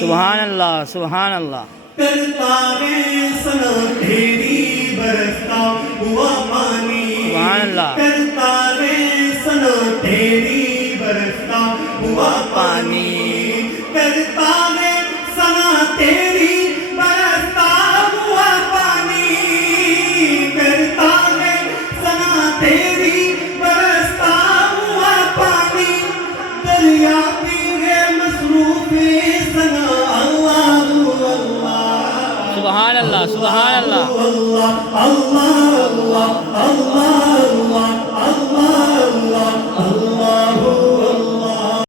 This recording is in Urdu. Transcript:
سبحان اللہ سبحان اللہ کرتا ہے سنا تیری برستا ہوا پانی سبحان اللہ کرتا ہے سنا تیری برستا ہوا پانی